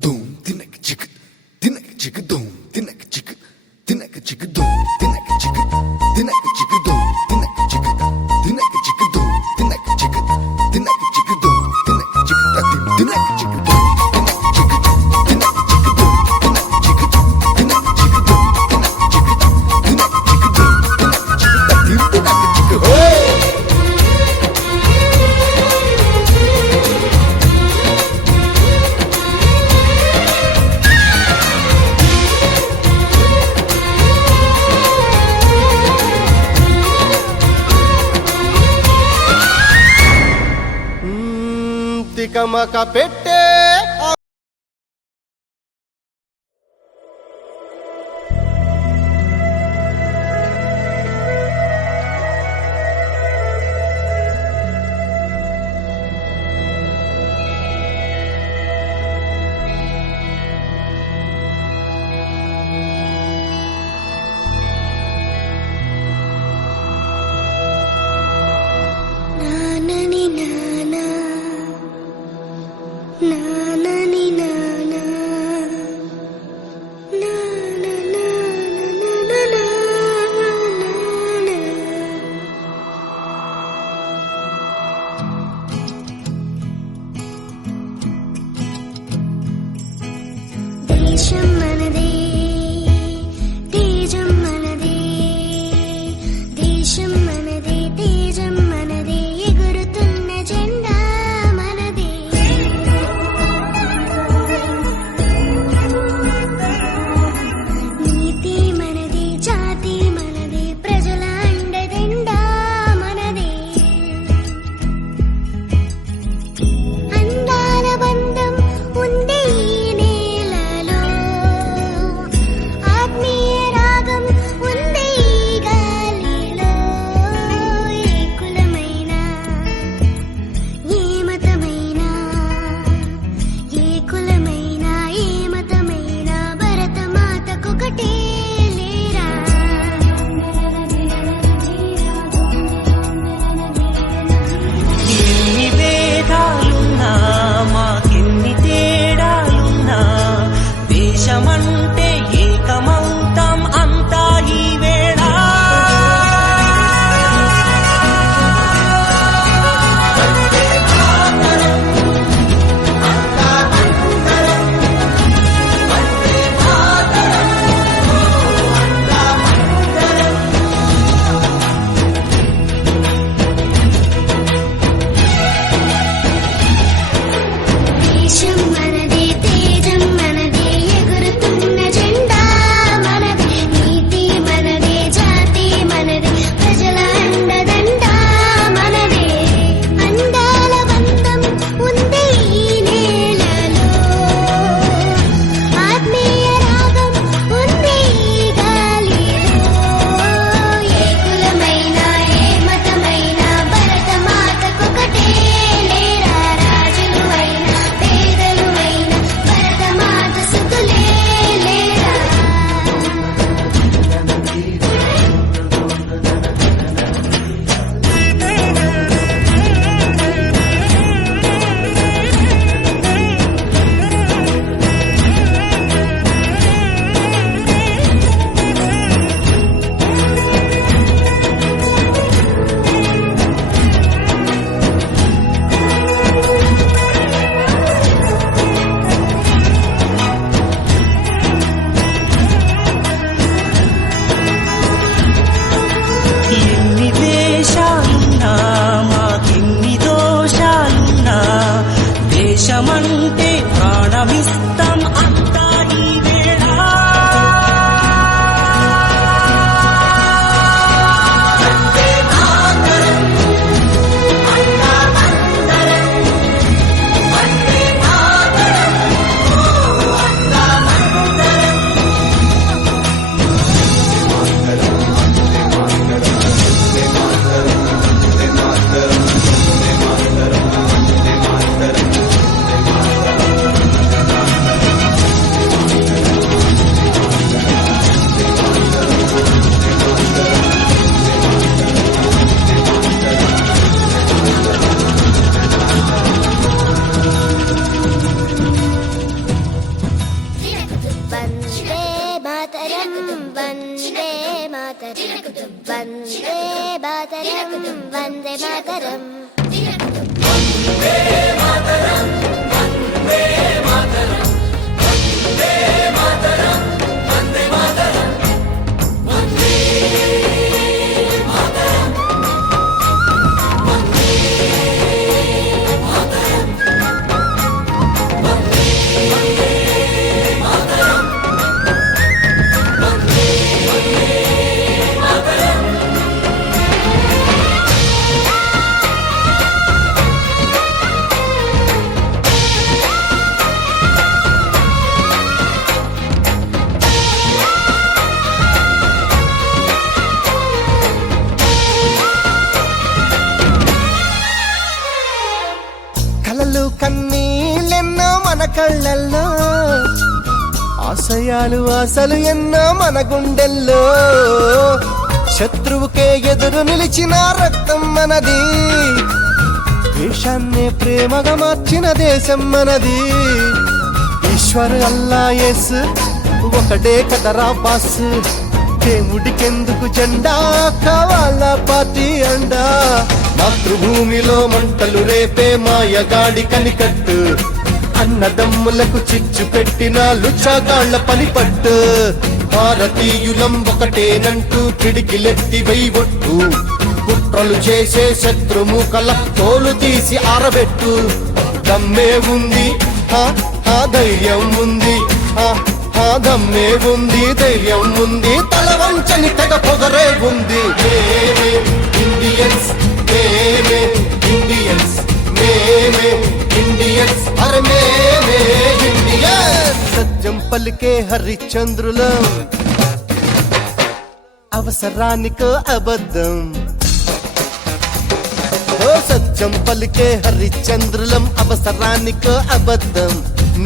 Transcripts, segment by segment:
Doom, tinek chick, doom, tinek chick, doom, tinek chick, doom, tinek chick, doom, tinek chick, doom, tinek chick, doom, tinek chick, doom, tinek chick, doom, తికమక పెట్టే నానని నానా నానని నానా నానా నానా దేశం మనదే తేజం మనదే దేశం మనదే తేజం మనదే ఎగురుతున్న జెండా మనదే నీతి మనదే జాతి మనదే ప్రజల అండదండా మనదే అందాల బంధం ఉండే ఈ నేలలో మాతరం వందే మాతరం కలలు కన్నీళ్ళెన్నో మన కళ్ళల్లో, ఆశయాలు ఆశలు ఎన్నో మన గుండెల్లో. శత్రువుకే ఎదురు నిలిచిన రక్తం మనది, దేశాన్నే ప్రేమగా మార్చిన దేశం మనది. ఈశ్వర్ అల్లా యేసు ఒకటే కదరా బాస్, దేవుడికెందుకు జెండా కావాలా పార్టీ అండా. మాతృభూమిలో మంటలు రేపే మాయగాడి కనికట్టు, అన్నదమ్ములకు చిచ్చు పెట్టిన లుచాగాళ్ల పనిపట్టు. భారతీయులం ఒకటేనంటూ పిడికిలెత్తి వెయ్యొట్టు, కుట్రలు చేసే శత్రుముఖల తోలు తీసి ఆరబెట్టు. దమ్మే ఉంది ధైర్యం ఉంది, దమ్మే ఉంది ధైర్యం ఉంది, తల వంచని తెగ పొగరే ఉంది. మేమే ఇండియన్స్, మేమే ఇండియన్స్, మేమే ఇండియన్స్, అరే మేమే ఇండియన్స్. సత్యం పలికే హరిశ్చంద్రులం, అవసరానికో అబద్ధం. ఓ సత్యం పలికే హరిశ్చంద్రులం, అవసరానికో అబద్ధం.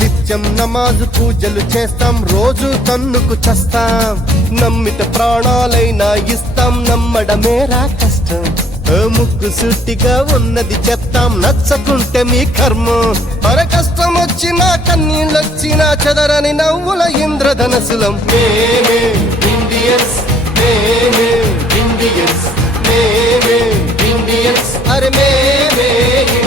నిత్యం నమాజు పూజలు చేస్తాం, రోజు తన్నుకు చస్తాం. నమ్మిత ప్రాణాలైనా ఇస్తాం, నమ్మడమేరా కష్టం. ముక్కు సూటిగా ఉన్నది చెప్తాం, నచ్చకుంటే మీ కర్మం. మన కష్టం వచ్చినా కన్నీళ్ళొచ్చినా చెదరని నవ్వుల ఇంద్రధనసులం. మేమే ఇండియన్స్, మేమే ఇండియన్స్, మేమే ఇండియన్స్, అరే మేమే